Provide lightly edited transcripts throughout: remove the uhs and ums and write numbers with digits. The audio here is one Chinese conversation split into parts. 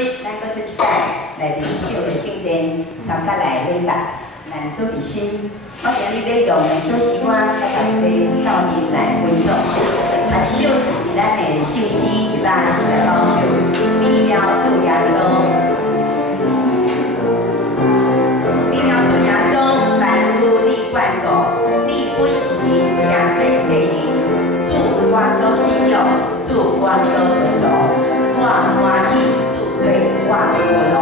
以咱搁这一摆来伫小的圣殿参加来礼拜，咱做伫心。我今日要用的小诗歌，甲大家斗阵来分享。啊，这首是伫咱的圣诗149首，美妙主耶稣。美妙主耶稣，万有你眷顾，你本是神，正体世人。主我所信仰，主我所尊重，我欢喜，主做我有乐。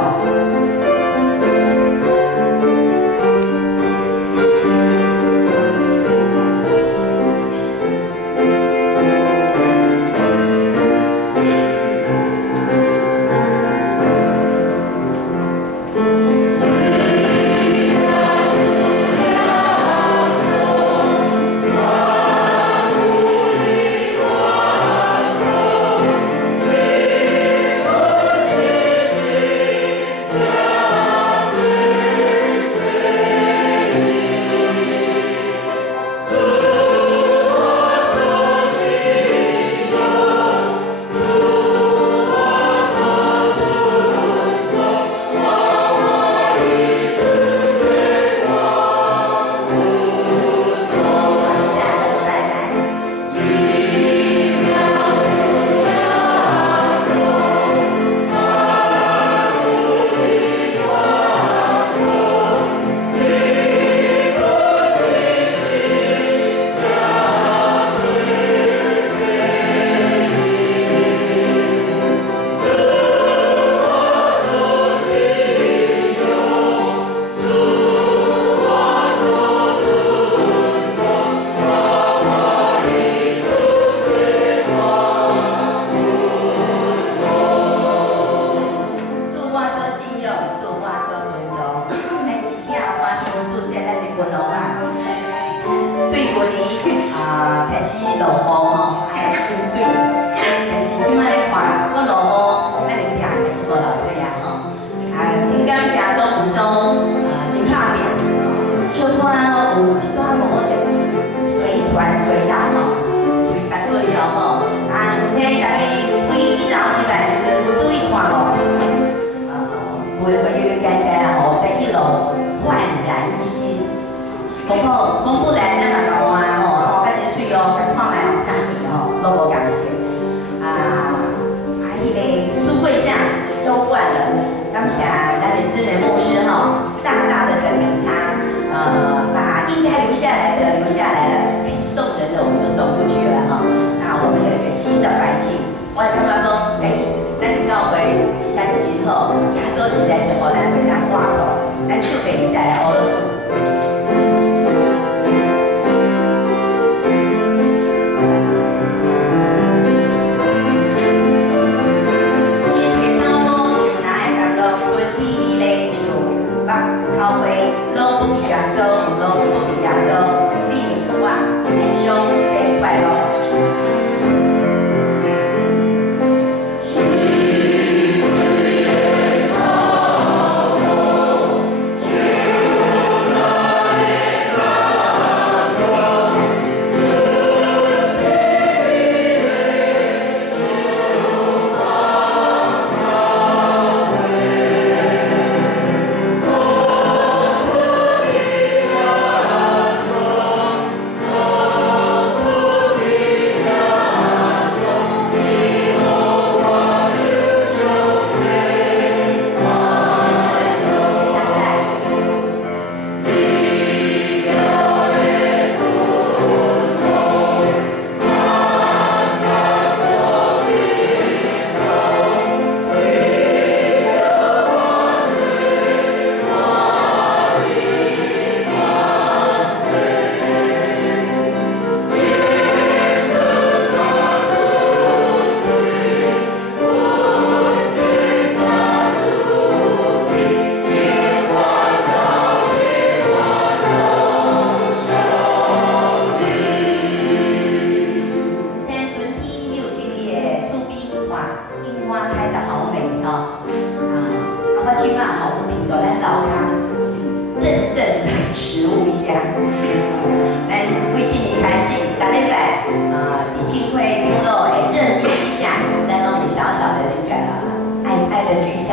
聚餐，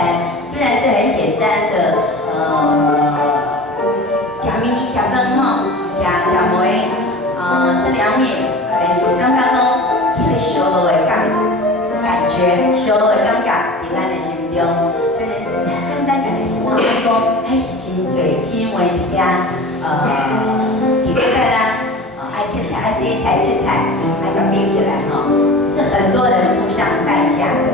烧的感觉伫咱的心中，所以简单甲一句话讲，迄是真侪姊妹伫遐，伫对待咱，爱切菜、爱洗菜、切菜，爱甲变起来吼，是很多人付上代价的，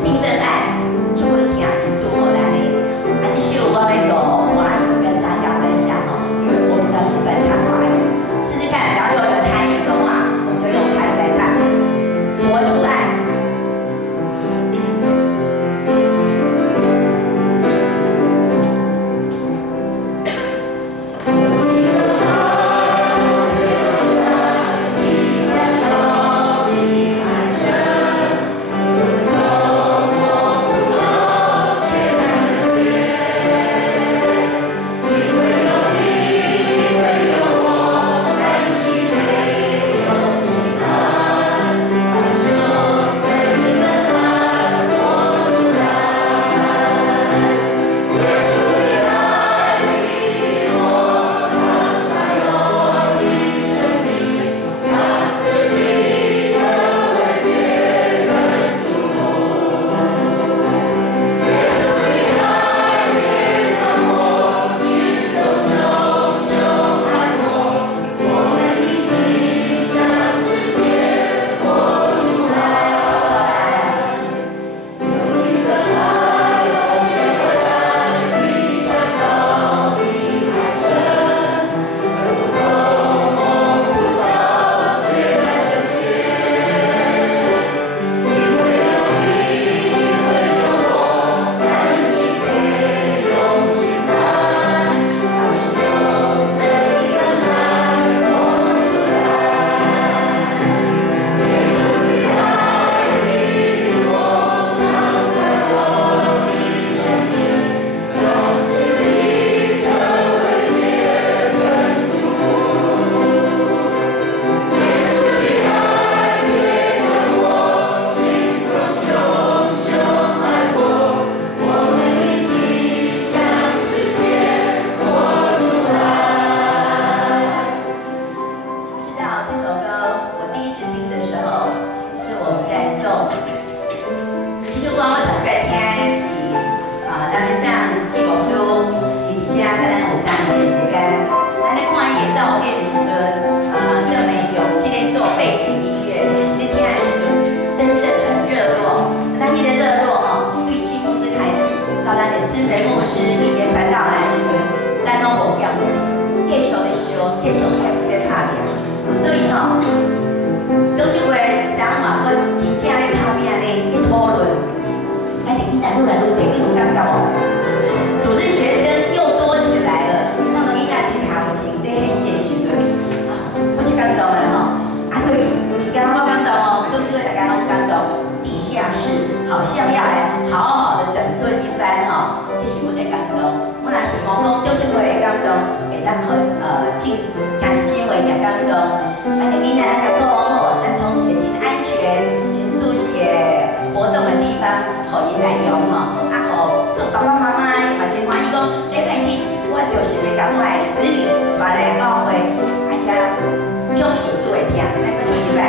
这份爱，这份疼是祝福咱的。啊，这首我要用华语跟大家分享哦，因为我比较习惯唱华语，试试看，然后如果有台语的话，我们就用台语来唱，活出爱。好像要来好好的整顿一番哈，这是阮的感动。我也希望讲中这回的感动，会当互进听姊妹也感动。啊，囡仔来过好，咱从一个真安全、真舒适的活动的地方，互伊来用吼。啊，互做爸爸妈妈嘛真欢喜讲，礼拜日我就是要甲我的子女带来教会，而且享受主的听，来个做一摆。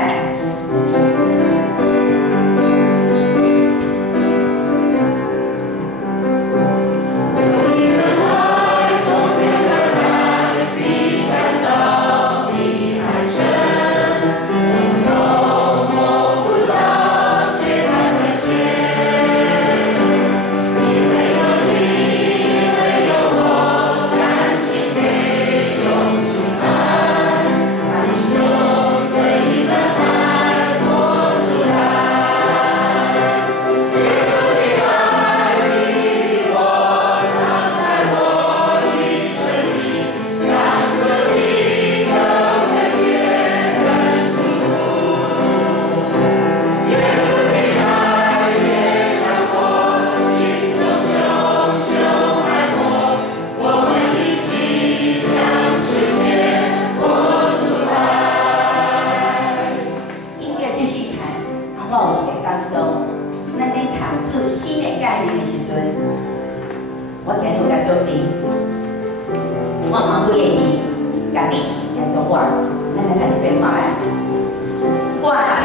我来做你，甲你来做我，咱来读一遍看卖。我来